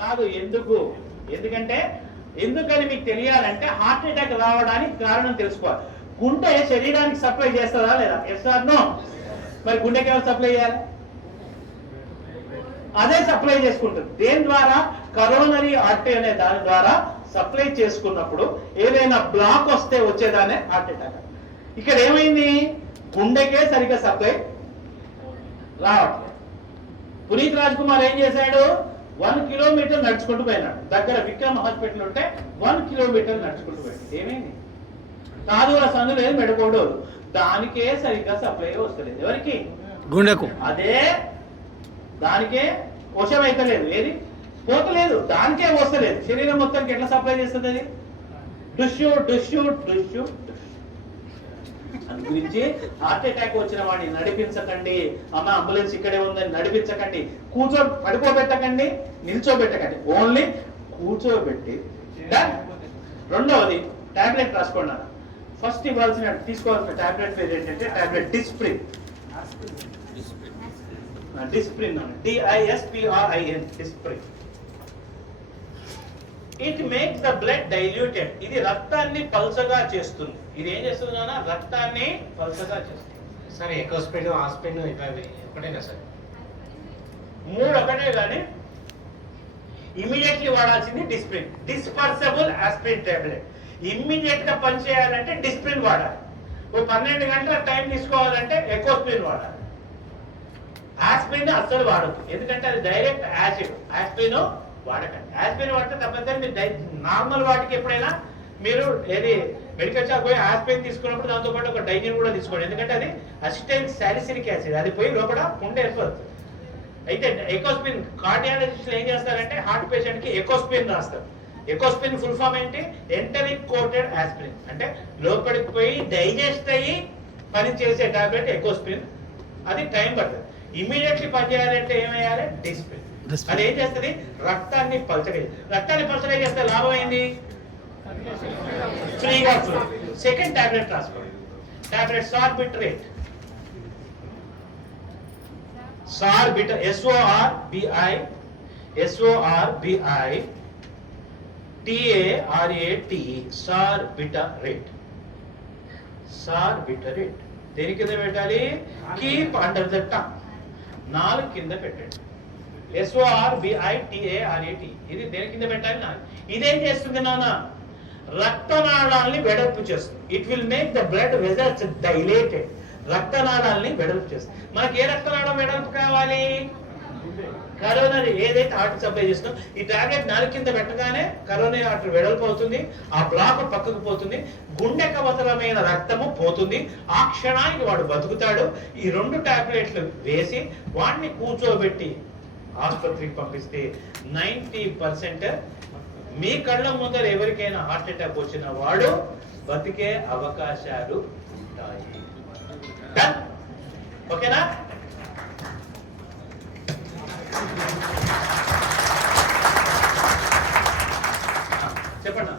కాదు. ఎందుకంటే ఎందుకని మీకు తెలియాలంటే హార్ట్ అటాక్ రావడానికి కారణం తెలుసుకోవాలి. గుండె శరీరానికి సప్లై చేస్తుందా లేదా? Yes or no? మరి గుండెకి ఎవరు సప్లై చేయాలి? అదే సప్లై చేసుకుంటుంది. దేని ద్వారా? కరోనరీ ఆర్టరీ అనే దాని ద్వారా సప్లై చేసుకున్నప్పుడు ఏదైనా బ్లాక్ వస్తే వచ్చేదానే హార్ట్ అటాక్. ఇక్కడ ఏమైంది? గుండెకే సరిగ్గా సప్లై రావట్లేదు. పునీత్ రాజ్ కుమార్ ఏం చేశాడు? 1 కిలోమీటర్ నడుచుకుంటూ పోయినాడు. దగ్గర విక్రమ్ హాస్పిటల్ ఉంటే 1 కిలోమీటర్ నడుచుకుంటూ పోయాడు. ఏమైంది? కాదు ఆ సందు లేదు, మెడకోడు, దానికే సరిగ్గా సప్లై వస్తలేదు. ఎవరికి? గుండెకు. అదే దానికే వశం అయితే లేదు, ఏది పోతలేదు, దానికే వస్తలేదు. శరీరం మొత్తానికి ఎట్లా సప్లై చేస్తుంది అది? డుష్యూ డుష్యూ డుష్యూ. అందు గురించి హార్ట్ అటాక్ వచ్చిన వాడిని నడిపించకండి. అమ్మ అంబులెన్స్ ఇక్కడే ఉందని నడిపించకండి. పడుకోబెట్టకండి, నిల్చోబెట్టకండి, ఓన్లీ కూర్చోబెట్టి. రెండవది టాబ్లెట్ రాసుకోండి. ఫస్ట్ తీసుకోవాల్సిన టాబ్లెట్ పేరు ఏంటంటే tablet Disprin. Disprin, DISPRIN, Disprin. It makes the blood diluted. ఇది రక్తాన్ని పల్చగా చేస్తుంది. ఇది ఏం చేస్తుంది నాన్న? రక్తాన్ని పల్చగా చేస్తుంది. సార్ ఎకోస్ప్రిన్, ఆస్ప్రిన్ ఒకటేనా సార్? 3 ఒకటే, కానీ ఇమీడియట్లీ వాడాల్సింది Disprin. Dispersible aspirin tablet. Immediate గా పనిచేయాలంటే డిస్ప్రిన్ వాడాలి. 12 గంటల టైం తీసుకోవాలంటే ఎకోస్ప్రిన్ వాడాలి. ఆస్ప్రిన్ అస్సలు వాడదు, ఎందుకంటే అది డైరెక్ట్ యాసిడ్. ఆస్ప్రిన్ వాడకండి. ఆస్ప్రిన్ వాడితే తప్పనిసరి మీరు నార్మల్ వాటికి ఎప్పుడైనా మీరు ఏది మెడికల్ షాప్ పోయి ఆస్ప్రిన్ తీసుకున్నప్పుడు దాంతో పాటు ఒక డైజిన్ కూడా తీసుకోండి. ఎందుకంటే అది అసిటైల్ సాలిసిలిక్ యాసిడ్, అది పోయి లోపల పుండె ఏర్పడుతుంది. అయితే ఎకోస్ప్రిన్ కార్డియాలజిస్టులు ఏం చేస్తారంటే హార్ట్ పేషెంట్ కి ఎకోస్ప్రిన్ రాస్తారు. ఎకోస్ప్రిన్ ఫుల్ ఫామ్ ఏంటి? Enteric coated aspirin. అంటే లోపలికి పోయి డైజెస్ట్ అయ్యి పని చేసే టాబ్లెట్ ఎకోస్ప్రిన్. అది టైం పడుతుంది. ఇమీడియట్లీ పనిచేయాలంటే ఏమయ్యాలి? డిస్ప్రిన్. అది ఏం చేస్తుంది? రక్తాన్ని పల్చగా చేస్తే లాభం ఏంది? ఫ్రీగా ఫ్లో. సెకండ్ టాబ్లెట్ రాసుకోండి. టాబ్లెట్ సార్బిట్రేట్. సార్బిటర్, SORBITARATE, సార్బిటరేట్. సార్బిటరేట్ దేని కింద పెట్టాలి? కీప్ అండర్ ద టంగ్, నాలుగు కింద పెట్టండి. SORBITARATE ఇది దేని కింద పెట్టాలి? నాలుగు. ఇదేం చేస్తుంది నాన్న? రక్తనాళాలని వెడల్పు చేస్తుంది. It will make the blood vessels dilated. రక్తనాళాలని వెడల్పు చేస్తుంది. మనకి ఏ రక్తనాళం వెడల్పు కావాలి? కరోనరీ, ఏదైతే హార్ట్ సప్లై చేస్తుందో ఈ టాబ్లెట్ నాలుగు కింద పెట్టగానే కరోనరీ ఆర్టరీ వెడల్పు అవుతుంది. ఆ బ్లాక్ పక్కకు పోతుంది. గుండెకు అవసరమైన రక్తము పోతుంది. ఆ క్షణానికి వాడు బతుకుతాడు. ఈ 2 టాబ్లెట్లు వేసి వాడిని కూర్చోబెట్టి ఆసుపత్రికి పంపిస్తే 90% మీ కళ్ళ ముందర ఎవరికైనా హార్ట్ అటాక్ వచ్చిన వాడు బతికే అవకాశాలు ఉంటాయి. ఓకేనా? చెప్పండి.